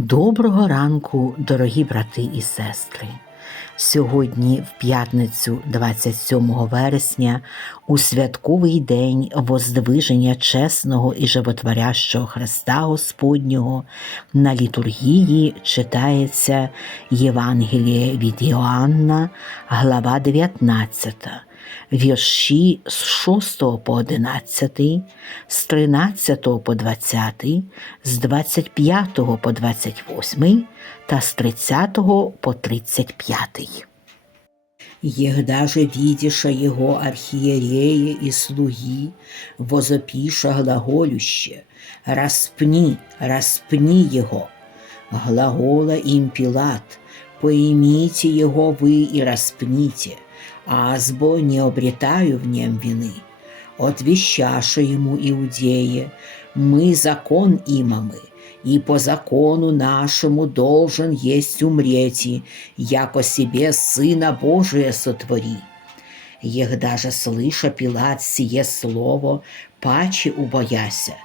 Доброго ранку, дорогі брати і сестри. Сьогодні, в п'ятницю, 27 вересня, у святковий день воздвиження чесного і животворящого Христа Господнього на літургії читається Євангеліє від Іоанна, глава 19, вірші з 6 по 11, з 13 по 20, з 25 по 28 та з 30 по 35. Егда же видиша его архиерея и слуги, возопиша глаголюще, «Распни, распни его!» Глагола им Пилат, «Поимите его вы и распните, азбо не обретаю в нем вины». Отвещаша ему Иудея, «Мы закон имамы, и по закону нашему должен есть умрети, яко себе Сына Божия сотвори. Егда же слыша Пилат сие слово, паче убояся,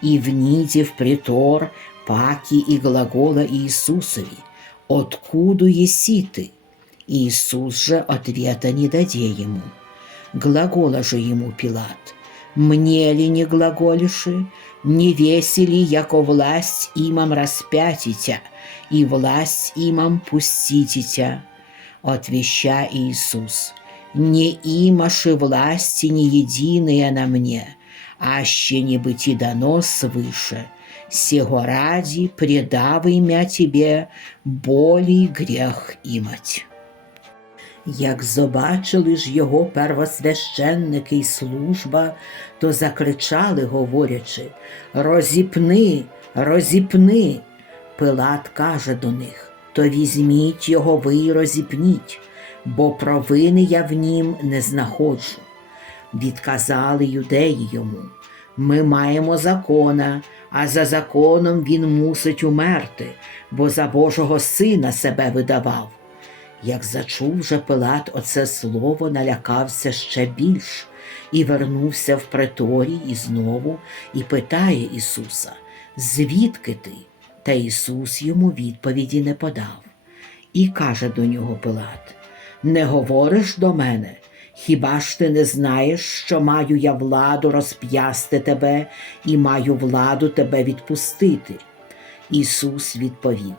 и вниде в притор паки и глагола Иисусови, «Откуду еси ты?» Иисус же ответа не даде ему. Глагола же ему Пилат, «Мне ли не глаголиши? Не весели, яко власть имам распятитя, и власть имам пуститя?» Отвеща Иисус, «Не имаши власти не единые на мне, аще не быти дано свыше, сего ради предав имя тебе, болі грех имать». Як зобачили ж його первосвященники й служба, то закричали, говорячи Розіпни, розіпни. Пилат каже до них То візьміть його ви й розіпніть, бо провини я в нім не знаходжу. Відказали юдеї йому Ми маємо закона, а за законом він мусить умерти, бо за Божого сина себе видавав. Як зачув же Пилат оце слово, налякався ще більш і вернувся в преторій і знову і питає Ісуса, звідки ти? Та Ісус йому відповіді не подав. І каже до нього Пилат: Не говориш до мене, хіба ж ти не знаєш, що маю я владу розп'ясти тебе і маю владу тебе відпустити? Ісус відповів.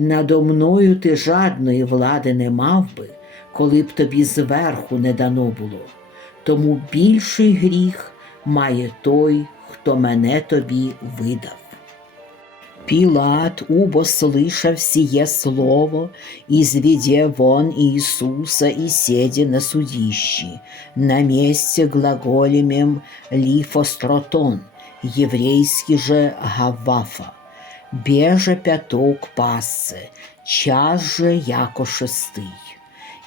Надо мною ти жадної влади не мав би, коли б тобі зверху не дано було. Тому більший гріх має той, хто мене тобі видав. Пілат убо слышав сие слово, и зведе вон Иисуса и седе на судищи, на месте глаголемем лифостротон, еврейский же Гавафа. Беже пяток пасце, час же яко шестый.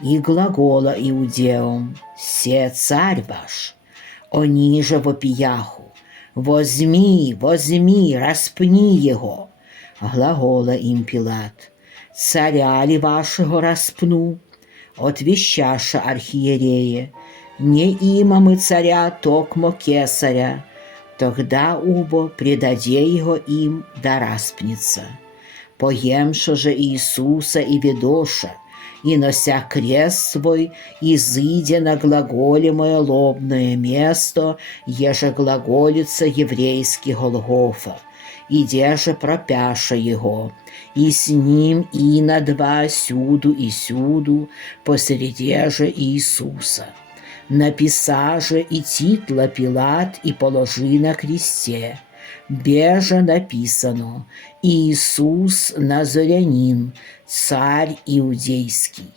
И глагола иудеям, «Се царь ваш». Они же вопияху, «Возьми, возьми, распни его». Глагола им Пилат, «Царя ли вашего распну?» Отвещаша архиерея, «Не имамы царя, токмо кесаря». Тогда убо предаде его им да распнется. Поемшо же Иисуса и ведоша, и нося крест свой, изыдя на глаголемое лобное место, еже глаголится еврейский Голгофа, иде же пропяша его, и с ним и на два сюду и сюду, посреди же Иисуса. Написа же и титла Пилат и положи на кресте. Беже написано «Иисус Назарянин, царь иудейский».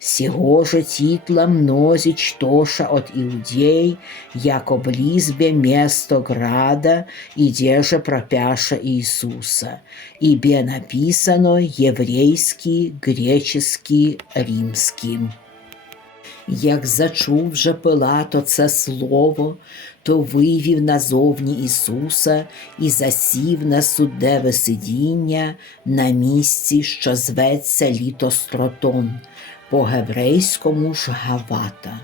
Сего же титла мнозич тоша от иудей, яко близбе место града, иде же пропяша Иисуса, и бе написано еврейский, греческий, римский. Як зачув же Пилато це слово, то вивів назовні Ісуса і засів на суддеве сидіння на місці, що зветься Літостротон, по геврейському ж Гавата.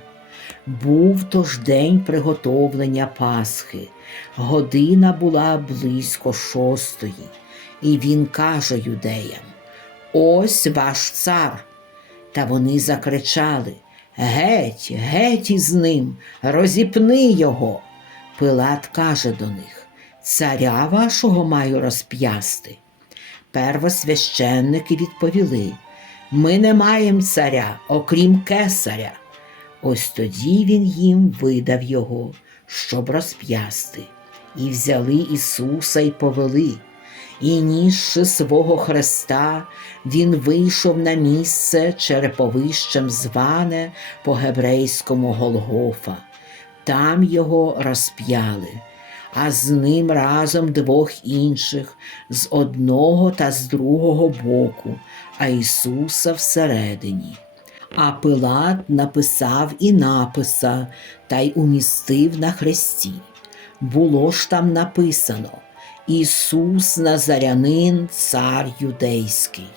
Був то ж день приготовлення Пасхи, година була близько шостої, І він каже юдеям: Ось ваш цар. Та вони закричали Геть, геть із ним, розіпни його. Пилат каже до них Царя вашого маю розп'ясти. Первосвященники відповіли Ми не маємо царя, окрім кесаря. Ось тоді він їм видав його, щоб розп'ясти, і взяли Ісуса й повели. І нісши свого хреста, він вийшов на місце череповищем зване по гебрейському Голгофа. Там його розп'яли, а з ним разом двох інших з одного та з другого боку, а Ісуса всередині. А Пилат написав і написа та й умістив на хресті. Було ж там написано Ісус Назарянин, цар юдейський.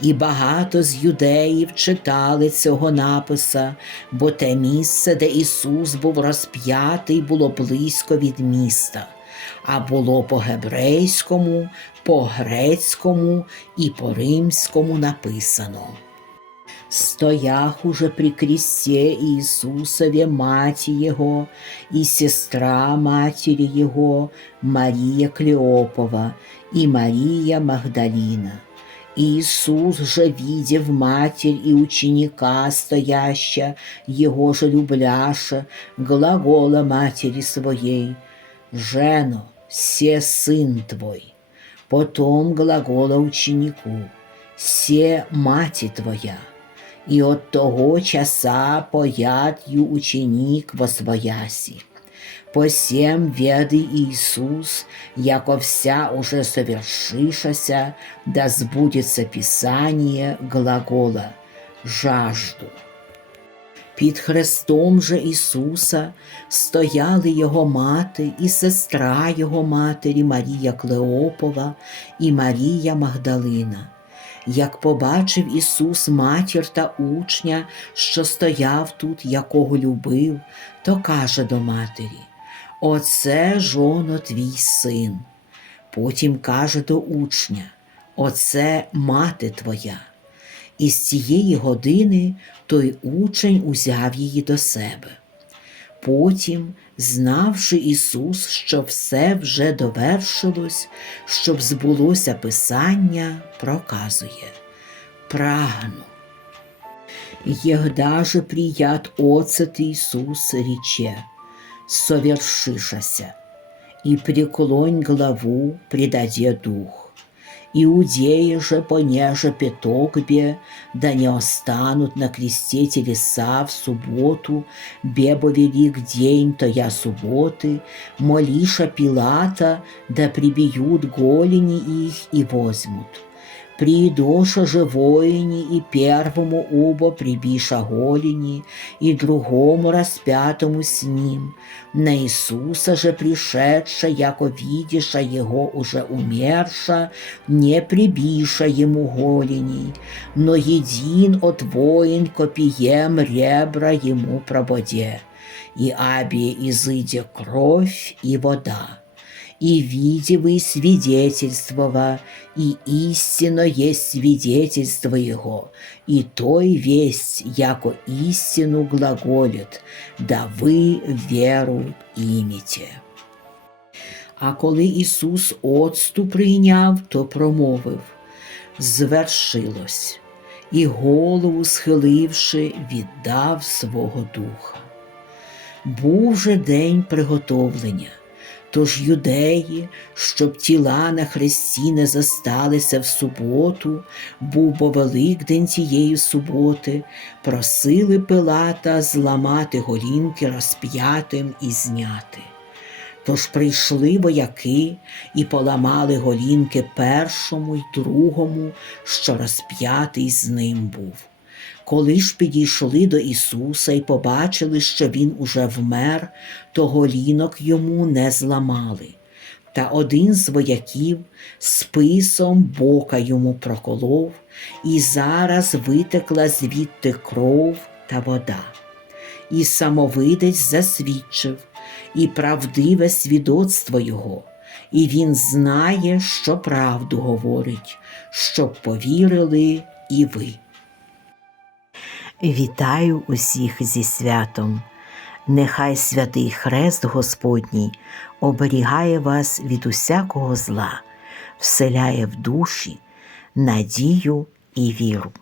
І багато з юдеїв читали цього написа, бо те місце, де Ісус був розп'ятий, було близько від міста, а було по гебрейському, по грецькому і по римському написано. Стоях уже при кресте Иисусове мать Его и сестра матери Его Мария Клеопова и Мария Магдалина. Иисус же, видев матерь и ученика, стояща, Его же любляша, глагола матери своей, «Жено, се сын твой». Потом глагола ученику, «Се мати твоя». І от того часа поятью ученик во свояси. По сем веды Иисус, яко вся уже совершишася, да сбудется Писание глагола «жажду». Під хрестом же Ісуса стояли його мати і сестра його матері Марія Клеопова і Марія Магдалина. Як побачив Ісус матір та учня, що стояв тут, якого любив, то каже до матері: Оце жоно твій син. Потім каже до учня: Оце мати твоя. І з цієї години той учень узяв її до себе. Потім, знавши Ісус, що все вже довершилось, щоб збулося Писання, проказує Прагну. Егда же прият оцет Иисус рече, совершишася, и преклонь главу, предаде дух. Иудеи же, понеже петокбе, да не останут на кресте телеса в субботу, бебо велик день, то я субботы, молиша Пилата, да прибьют голени их и возьмут. Приидоша же воине и первому оба прибиша голени, и другому распятому с ним. На Иисуса же пришедша, яко видиша его уже умерша, не прибиша ему голеней, но един от воин копием ребра ему прободе, и абе изыде кровь и вода и видимый свидетельствова, и истинно есть свидетельство Его, и той весть, яко истину глаголит, да ви веру іміте. А коли Ісус оцту прийняв, то промовив звершилось, і голову схиливши, віддав свого духа. Був же день приготовлення. Тож юдеї, щоб тіла на хресті не засталися в суботу, був бо Великдень цієї суботи, просили Пилата зламати голінки розп'ятим і зняти. Тож прийшли вояки і поламали голінки першому й другому, що розп'ятий з ним був. Коли ж підійшли до Ісуса і побачили, що Він уже вмер, то голінок йому не зламали. Та один з вояків списом бока йому проколов, і зараз витекла звідти кров та вода. І самовидець засвідчив, і правдиве свідоцтво його, і Він знає, що правду говорить, щоб повірили і ви. Вітаю усіх зі святом. Нехай святий хрест Господній оберігає вас від усякого зла, вселяє в душі надію і віру.